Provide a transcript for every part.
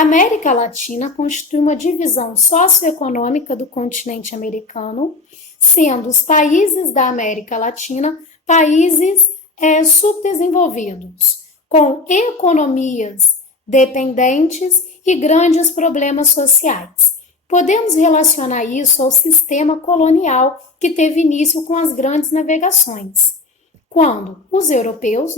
A América Latina constitui uma divisão socioeconômica do continente americano, sendo os países da América Latina países subdesenvolvidos, com economias dependentes e grandes problemas sociais. Podemos relacionar isso ao sistema colonial que teve início com as grandes navegações, quando os europeus,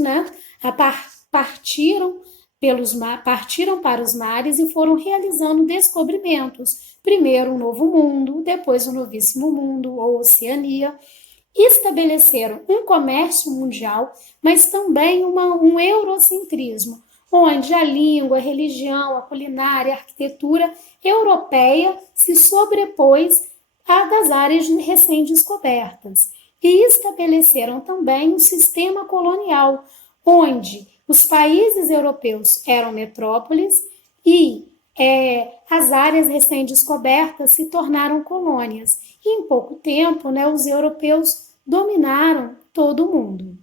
partiram para os mares e foram realizando descobrimentos. Primeiro o Novo Mundo, depois o Novíssimo Mundo, ou Oceania. Estabeleceram um comércio mundial, mas também um eurocentrismo, onde a língua, a religião, a culinária, a arquitetura europeia se sobrepôs à das áreas recém-descobertas. E estabeleceram também um sistema colonial, onde os países europeus eram metrópoles e as áreas recém-descobertas se tornaram colônias. E em pouco tempo, os europeus dominaram todo o mundo.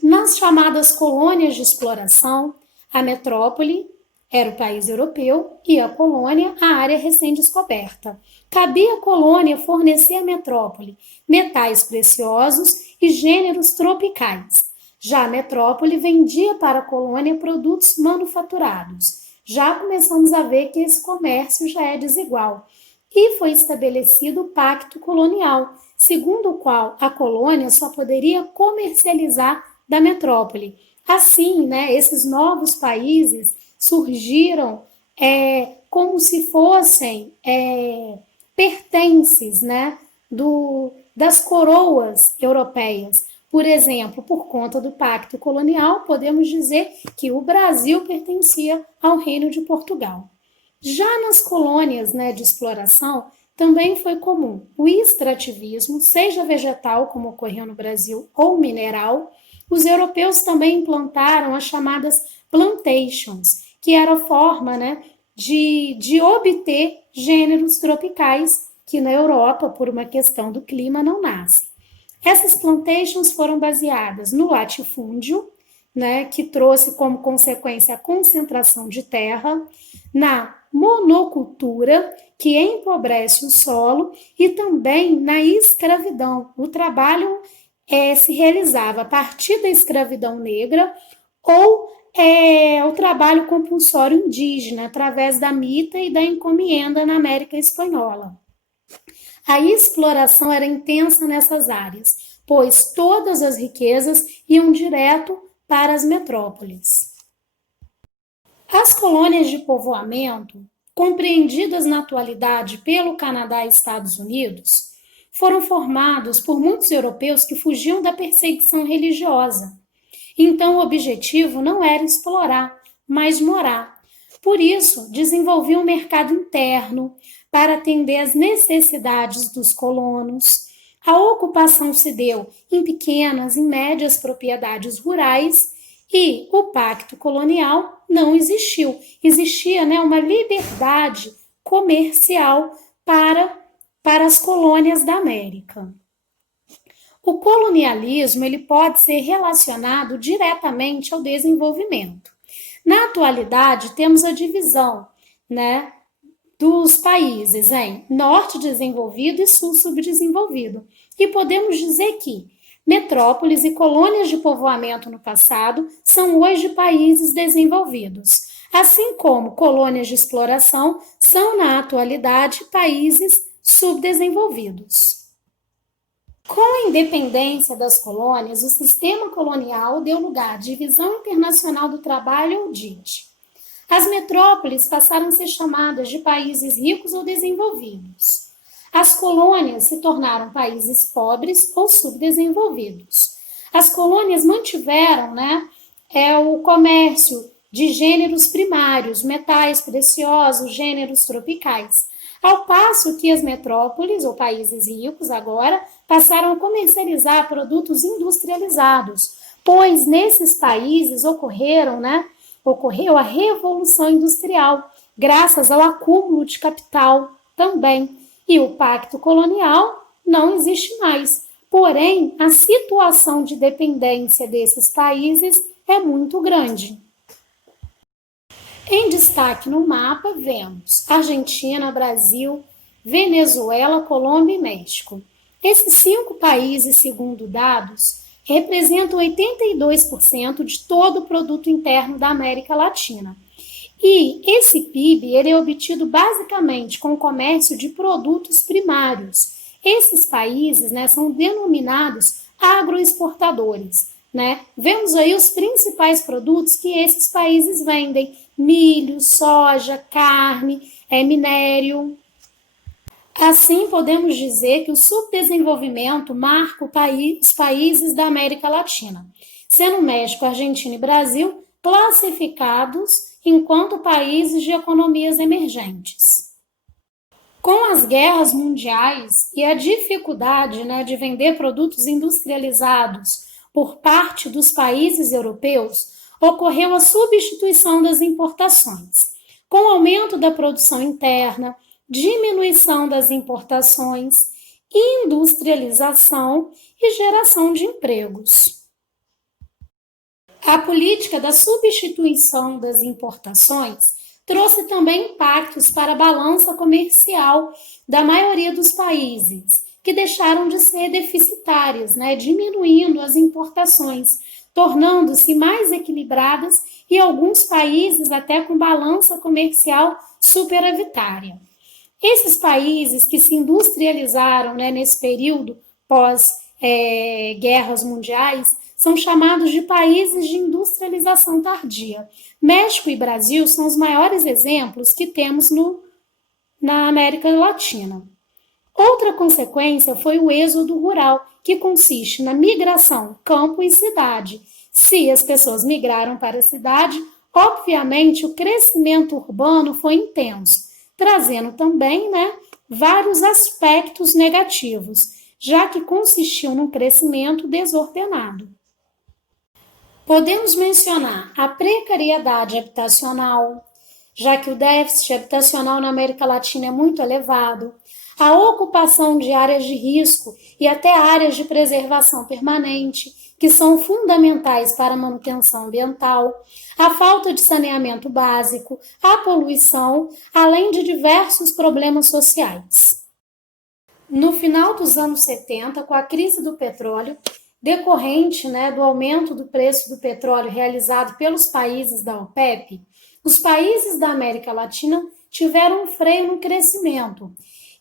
Nas chamadas colônias de exploração, a metrópole era o país europeu e a colônia a área recém-descoberta. Cabia à colônia fornecer à metrópole metais preciosos e gêneros tropicais. Já a metrópole vendia para a colônia produtos manufaturados. Já começamos a ver que esse comércio já é desigual. E foi estabelecido o Pacto Colonial, segundo o qual a colônia só poderia comercializar da metrópole. Assim, esses novos países surgiram como se fossem pertences das coroas europeias. Por exemplo, por conta do Pacto Colonial, podemos dizer que o Brasil pertencia ao Reino de Portugal. Já nas colônias de exploração, também foi comum o extrativismo, seja vegetal, como ocorreu no Brasil, ou mineral. Os europeus também implantaram as chamadas plantations, que era a forma de obter gêneros tropicais que na Europa, por uma questão do clima, não nascem. Essas plantations foram baseadas no latifúndio, que trouxe como consequência a concentração de terra, na monocultura, que empobrece o solo, e também na escravidão. O trabalho se realizava a partir da escravidão negra ou o trabalho compulsório indígena, através da mita e da encomienda na América Espanhola. A exploração era intensa nessas áreas, pois todas as riquezas iam direto para as metrópoles. As colônias de povoamento, compreendidas na atualidade pelo Canadá e Estados Unidos, foram formados por muitos europeus que fugiam da perseguição religiosa. Então, o objetivo não era explorar, mas morar. Por isso, desenvolviam um mercado interno para atender às necessidades dos colonos. A ocupação se deu em pequenas e médias propriedades rurais e o pacto colonial não existiu. Existia uma liberdade comercial para as colônias da América. O colonialismo ele pode ser relacionado diretamente ao desenvolvimento. Na atualidade, temos a divisão dos países em norte desenvolvido e sul subdesenvolvido. E podemos dizer que metrópoles e colônias de povoamento no passado são hoje países desenvolvidos, assim como colônias de exploração são na atualidade países subdesenvolvidos. Com a independência das colônias, o sistema colonial deu lugar à Divisão Internacional do Trabalho, ou DIT. As metrópoles passaram a ser chamadas de países ricos ou desenvolvidos. As colônias se tornaram países pobres ou subdesenvolvidos. As colônias mantiveram o comércio de gêneros primários, metais preciosos, gêneros tropicais, ao passo que as metrópoles, ou países ricos agora, passaram a comercializar produtos industrializados, pois nesses países ocorreu a Revolução Industrial, graças ao acúmulo de capital também. E o Pacto Colonial não existe mais. Porém, a situação de dependência desses países é muito grande. Em destaque no mapa, vemos Argentina, Brasil, Venezuela, Colômbia e México. Esses 5 países, segundo dados, representam 82% de todo o produto interno da América Latina. E esse PIB ele é obtido basicamente com o comércio de produtos primários. Esses países, né, são denominados agroexportadores. Né? Vemos aí os principais produtos que esses países vendem: milho, soja, carne, minério. Assim, podemos dizer que o subdesenvolvimento marca os países da América Latina, sendo México, Argentina e Brasil classificados enquanto países de economias emergentes. Com as guerras mundiais e a dificuldade, né, de vender produtos industrializados por parte dos países europeus, ocorreu a substituição das importações, com o aumento da produção interna, diminuição das importações, industrialização e geração de empregos. A política da substituição das importações trouxe também impactos para a balança comercial da maioria dos países, que deixaram de ser deficitárias, né, diminuindo as importações, tornando-se mais equilibradas e alguns países até com balança comercial superavitária. Esses países que se industrializaram, né, nesse período pós-guerras mundiais são chamados de países de industrialização tardia. México e Brasil são os maiores exemplos que temos na América Latina. Outra consequência foi o êxodo rural, que consiste na migração campo e cidade. Se as pessoas migraram para a cidade, obviamente o crescimento urbano foi intenso, trazendo também, né, vários aspectos negativos, já que consistiu num crescimento desordenado. Podemos mencionar a precariedade habitacional, já que o déficit habitacional na América Latina é muito elevado, a ocupação de áreas de risco e até áreas de preservação permanente, que são fundamentais para a manutenção ambiental, a falta de saneamento básico, a poluição, além de diversos problemas sociais. No final dos anos 70, com a crise do petróleo, decorrente, né, do aumento do preço do petróleo realizado pelos países da OPEP, os países da América Latina tiveram um freio no crescimento.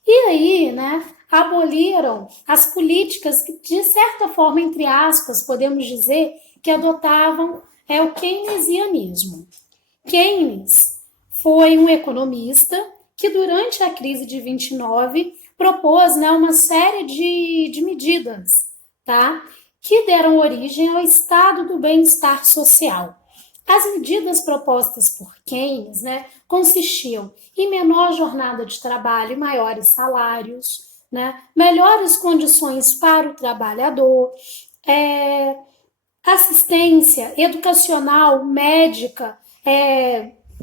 E aí, né, aboliram as políticas que, de certa forma, entre aspas, podemos dizer, que adotavam o keynesianismo. Keynes foi um economista que, durante a crise de 29, propôs, né, uma série de medidas, tá, que deram origem ao estado do bem-estar social. As medidas propostas por Keynes, né, consistiam em menor jornada de trabalho e maiores salários, né, melhores condições para o trabalhador, assistência educacional, médica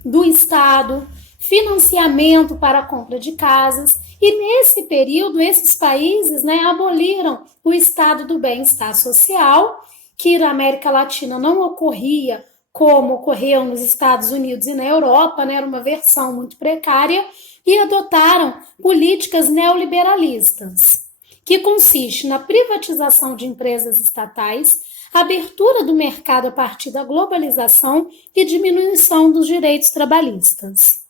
do Estado, financiamento para a compra de casas. E nesse período, esses países, né, aboliram o estado do bem-estar social, que na América Latina não ocorria como ocorreu nos Estados Unidos e na Europa, né, era uma versão muito precária, e adotaram políticas neoliberalistas, que consiste na privatização de empresas estatais, abertura do mercado a partir da globalização e diminuição dos direitos trabalhistas.